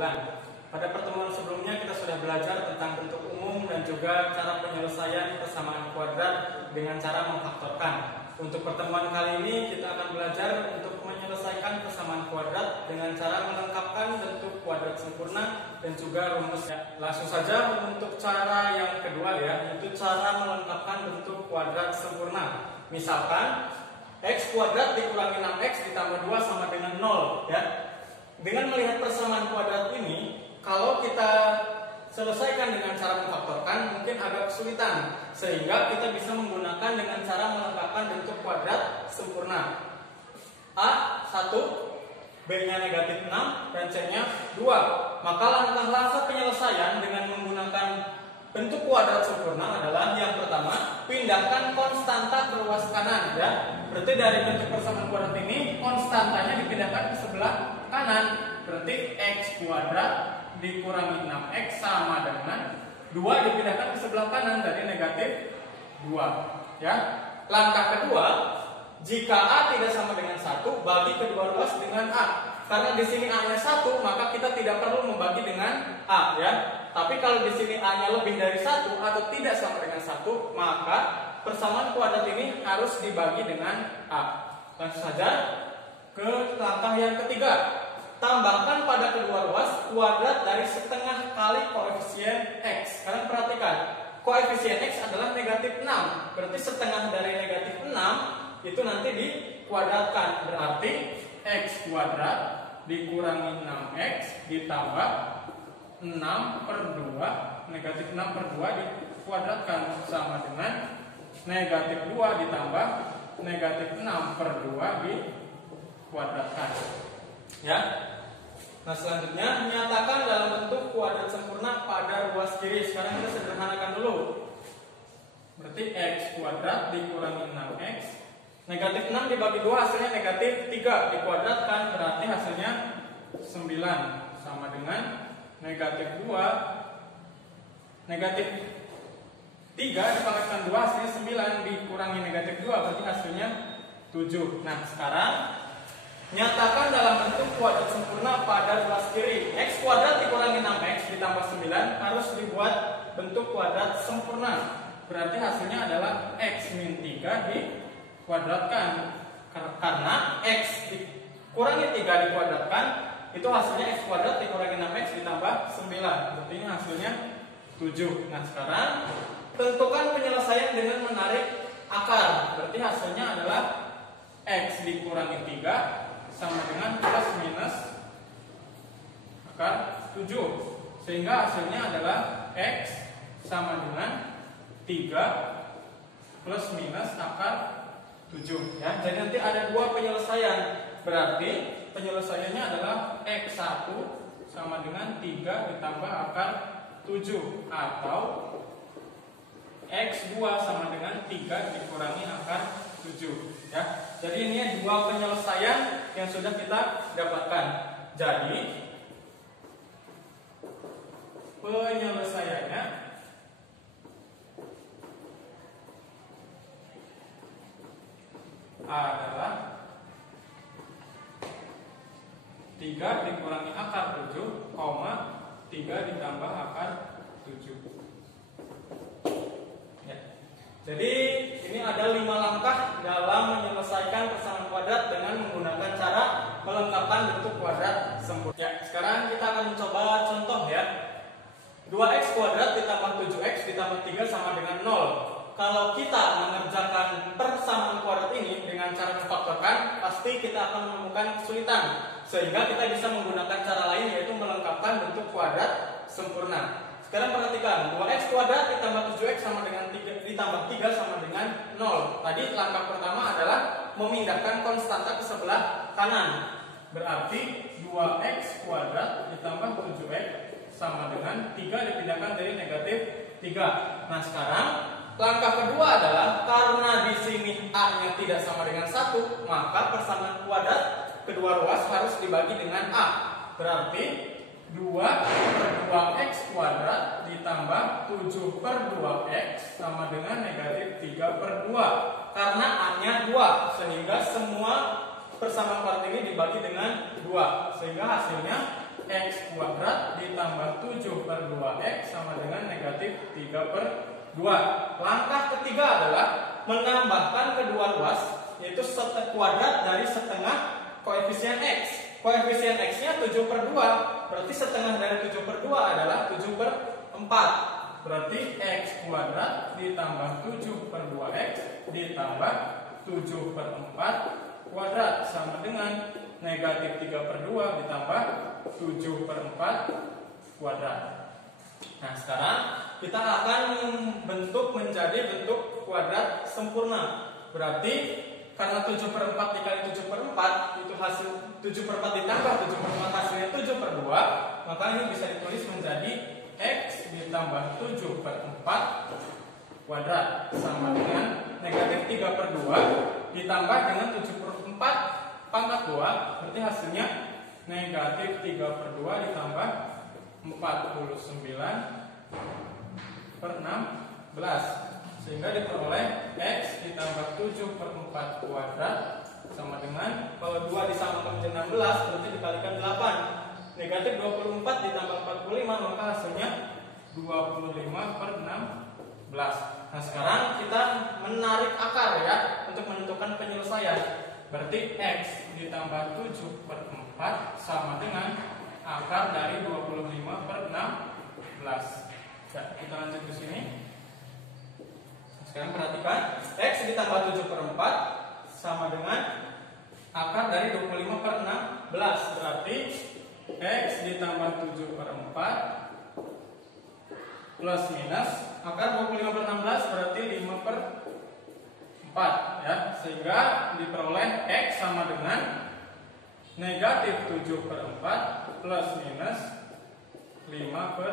Pada pertemuan sebelumnya kita sudah belajar tentang bentuk umum dan juga cara penyelesaian persamaan kuadrat dengan cara memfaktorkan. Untuk pertemuan kali ini kita akan belajar untuk menyelesaikan persamaan kuadrat dengan cara melengkapkan bentuk kuadrat sempurna dan juga rumusnya. Langsung saja untuk cara yang kedua yaitu cara melengkapkan bentuk kuadrat sempurna. Misalkan x kuadrat dikurangi 6x ditambah 2 sama dengan 0 ya. Dengan melihat persamaan kuadrat ini, kalau kita selesaikan dengan cara memfaktorkan mungkin agak kesulitan, sehingga kita bisa menggunakan dengan cara melengkapkan bentuk kuadrat sempurna. A 1, B-nya negatif 6, dan C-nya 2. Maka langkah-langkah penyelesaian dengan menggunakan bentuk kuadrat sempurna adalah yang pertama, pindahkan konstanta ke ruas kanan ya. Berarti dari bentuk persamaan kuadrat ini konstantanya dipindahkan ke sebelah kanan. Berarti x kuadrat dikurangi 6x sama dengan 2 dipindahkan ke sebelah kanan dari negatif 2 ya. Langkah kedua, jika A tidak sama dengan 1, bagi kedua ruas dengan A. Karena di sini A-nya 1, maka kita tidak perlu membagi dengan A ya. Tapi kalau di sini A-nya lebih dari 1 atau tidak sama dengan 1, maka persamaan kuadrat ini harus dibagi dengan A. Langsung saja ke langkah yang ketiga. Tambahkan pada kedua ruas kuadrat dari setengah kali koefisien X. Kalian perhatikan, koefisien X adalah negatif 6. Berarti setengah dari negatif 6 itu nanti dikuadratkan. Berarti X kuadrat dikurangi 6X ditambah 6 per 2. Negatif 6 per 2 dikuadratkan sama dengan negatif 2 ditambah negatif 6 per 2 dikuadratkan ya. Nah selanjutnya, nyatakan dalam bentuk kuadrat sempurna pada ruas kiri. Sekarang kita sederhanakan dulu. Berarti x kuadrat dikurangi 6x, negatif 6 dibagi 2 hasilnya negatif 3 dikuadratkan, berarti hasilnya 9 sama dengan negatif 2, negatif 3 dipangkatkan 2 hasilnya 9 dikurangi negatif 2 berarti hasilnya 7. Nah sekarang nyatakan dalam bentuk kuadrat sempurna pada ruas kiri. X kuadrat dikurangi 6x ditambah 9 harus dibuat bentuk kuadrat sempurna. Berarti hasilnya adalah x min 3 dikuadratkan. Karena x dikurangi 3 dikuadratkan, itu hasilnya x kuadrat dikurangi 6x ditambah 9. Berarti ini hasilnya 7. Nah sekarang tentukan penyelesaian dengan menarik akar. Berarti hasilnya adalah x dikurangi 3 sama dengan plus minus akar 7, sehingga hasilnya adalah x sama dengan 3 plus minus akar 7 ya. Jadi nanti ada dua penyelesaian. Berarti penyelesaiannya adalah x1 sama dengan 3 ditambah akar 7 atau x2 sama dengan 3 dikurangi akar 7 ya. Jadi ini dua penyelesaian yang sudah kita dapatkan. Jadi penyelesaiannya adalah 3 dikurangi akar 7, 3 ditambah akar 7. Jadi ini ada 5 langkah dalam menyelesaikan persamaan kuadrat dengan menggunakan cara melengkapkan bentuk kuadrat sempurna. Ya, sekarang kita akan mencoba contoh ya. 2x kuadrat ditambah 7x ditambah 3 sama dengan 0. Kalau kita mengerjakan persamaan kuadrat ini dengan cara memfaktorkan, pasti kita akan menemukan kesulitan. Sehingga kita bisa menggunakan cara lain, yaitu melengkapkan bentuk kuadrat sempurna. Sekarang perhatikan, 2x kuadrat ditambah 7x sama dengan 3, ditambah 3 sama dengan 0. Tadi langkah pertama adalah memindahkan konstanta ke sebelah kanan. Berarti 2x kuadrat ditambah 7x sama dengan 3 dipindahkan dari negatif 3. Nah sekarang langkah kedua adalah karena di sini A-nya tidak sama dengan 1, maka persamaan kuadrat kedua ruas harus dibagi dengan A. Berarti 2 per 2x kuadrat ditambah 7 per 2x sama dengan negatif 3 per 2. Karena A-nya 2, sehingga semua persamaan kuadrat ini dibagi dengan 2. Sehingga hasilnya X kuadrat ditambah 7 per 2X sama dengan negatif 3 per 2. Langkah ketiga adalah menambahkan kedua ruas, yaitu kuadrat dari setengah koefisien X. Koefisien X-nya 7 per 2, berarti setengah dari 7 per 2 adalah 7 per 4. Berarti X kuadrat ditambah 7 per 2X ditambah 7 per 4 kuadrat sama dengan negatif 3 per 2 ditambah 7 per 4 kuadrat. Nah, sekarang kita akan membentuk menjadi bentuk kuadrat sempurna. Berarti karena 7 per 4 dikali 7 per 4 itu hasil 7 per 4 ditambah 7 per 4 hasilnya 7 per 2, maka ini bisa ditulis menjadi X ditambah 7 per 4 kuadrat sama dengan negatif 3 per 2 ditambah dengan 7 per 4 pangkat 2, berarti hasilnya negatif 3 per 2 ditambah 49 per 16, sehingga diperoleh X ditambah 7 per 4 kuadrat sama dengan, kalau 2 disamakan menjadi 16 berarti dikalikan 8, negatif 24 ditambah 45, maka hasilnya 25 per 16. Nah, sekarang kita menarik akar ya untuk menentukan penyelesaian. Berarti X ditambah 7 per 4 sama dengan akar dari 25 per 16. Ya, kita lanjut ke sini. Sekarang perhatikan, X ditambah 7 per 4 sama dengan akar dari 25 per 16. Berarti X ditambah 7 per 4 plus minus akar 25 per 16 berarti 5 per 4 ya, sehingga diperoleh X sama dengan negatif 7 per 4 plus minus 5 per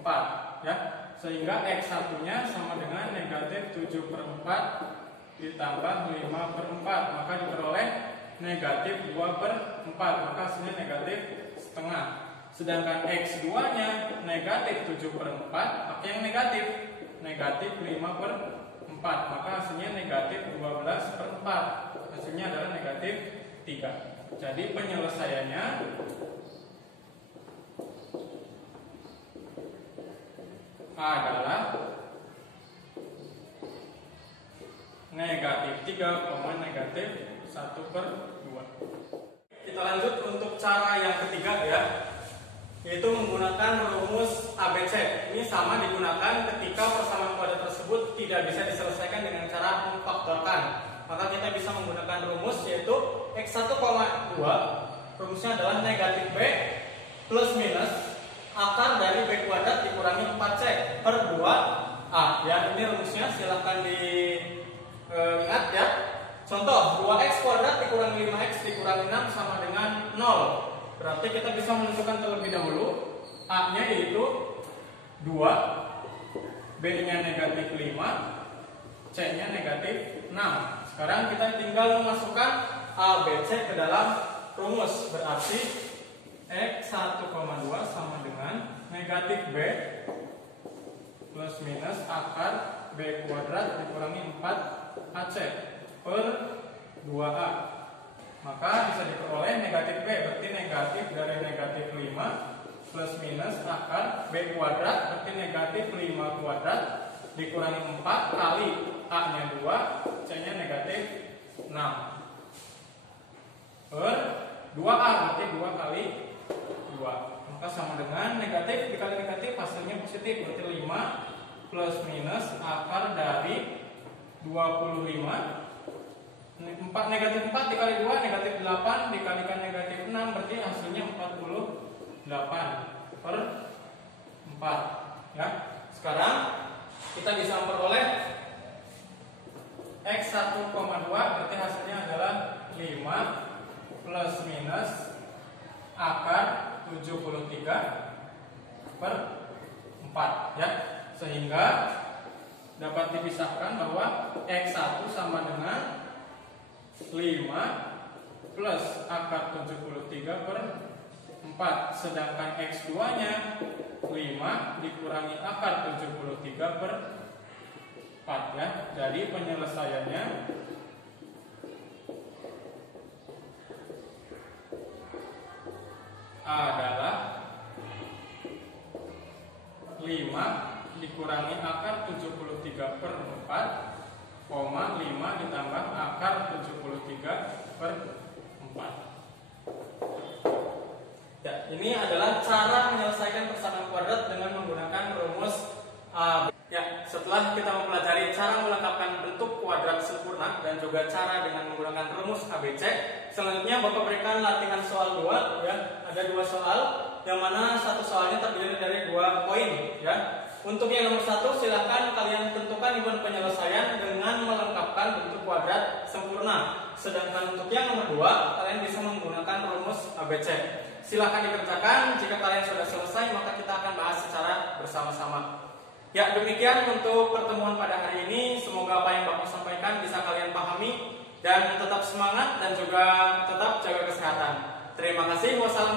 4 ya, sehingga X satunya sama dengan negatif 7 per 4 ditambah 5 per 4, maka diperoleh negatif 2 per 4, maka hasilnya negatif setengah. Sedangkan X2 nya negatif 7 per 4, maka yang negatif 5 per 4, maka hasilnya negatif 12 per 4, hasilnya adalah negatif 3. Jadi penyelesaiannya adalah negatif 3, negatif 1 per 2. Kita lanjut untuk cara yang ketiga ya, yaitu menggunakan rumus ABC. Ini sama digunakan ketika persamaan kuadrat tersebut tidak bisa diselesaikan dengan cara memfaktorkan. Maka kita bisa menggunakan rumus yaitu X1, 2 rumusnya adalah negatif B plus minus akar dari B kuadrat dikurangi 4C per 2A ya. Ini rumusnya silahkan dilihat ya. Contoh 2X kuadrat dikurangi 5X dikurangi 6 sama dengan 0. Berarti kita bisa menentukan terlebih dahulu A nya yaitu 2, B nya negatif 5, C nya negatif 6. Sekarang kita tinggal memasukkan A, B, C ke dalam rumus. Berarti X1, 2 sama dengan negatif B plus minus akar B kuadrat dikurangi 4AC per 2A. Maka bisa diperoleh negatif B, berarti negatif dari negatif 5 plus minus akar B kuadrat berarti negatif 5 kuadrat dikurangi 4 kali A nya 2, C nya negatif 6 per 2A, berarti 2 kali 2, maka sama dengan negatif dikali negatif hasilnya positif, berarti 5 plus minus akar dari 25, 4 negatif 4 dikali 2 negatif 8 dikalikan negatif 6 berarti hasilnya 48 per 4 ya. Sekarang kita bisa memperoleh X1, 2 berarti hasilnya adalah 5 plus minus akar 73 per 4 ya, sehingga dapat dipisahkan bahwa X1 sama dengan 5 plus akar 73 per 4, sedangkan X2 nya 5 dikurangi akar 73 per 4 ya. Jadi penyelesaiannya adalah 5 dikurangi akar 73 per 4, 5 ditambah akar 73 per 4. Ya, ini adalah cara menyelesaikan persamaan kuadrat dengan menggunakan rumus A. Ya, setelah kita mempelajari cara melengkapkan bentuk kuadrat sempurna dan juga cara dengan menggunakan rumus ABC, selanjutnya Bapak berikan latihan soal 2 ya. Ada 2 soal yang mana satu soalnya terdiri dari 2 poin ya. Untuk yang nomor 1 silahkan kalian tentukan imbun penyelesaian dengan melengkapkan bentuk kuadrat sempurna. Sedangkan untuk yang nomor 2 kalian bisa menggunakan rumus ABC. Silahkan dikerjakan. Jika kalian sudah selesai maka kita akan bahas secara bersama-sama. Ya, demikian untuk pertemuan pada hari ini. Semoga apa yang Bapak sampaikan bisa kalian pahami dan tetap semangat dan juga tetap jaga kesehatan. Terima kasih. Wassalamualaikum.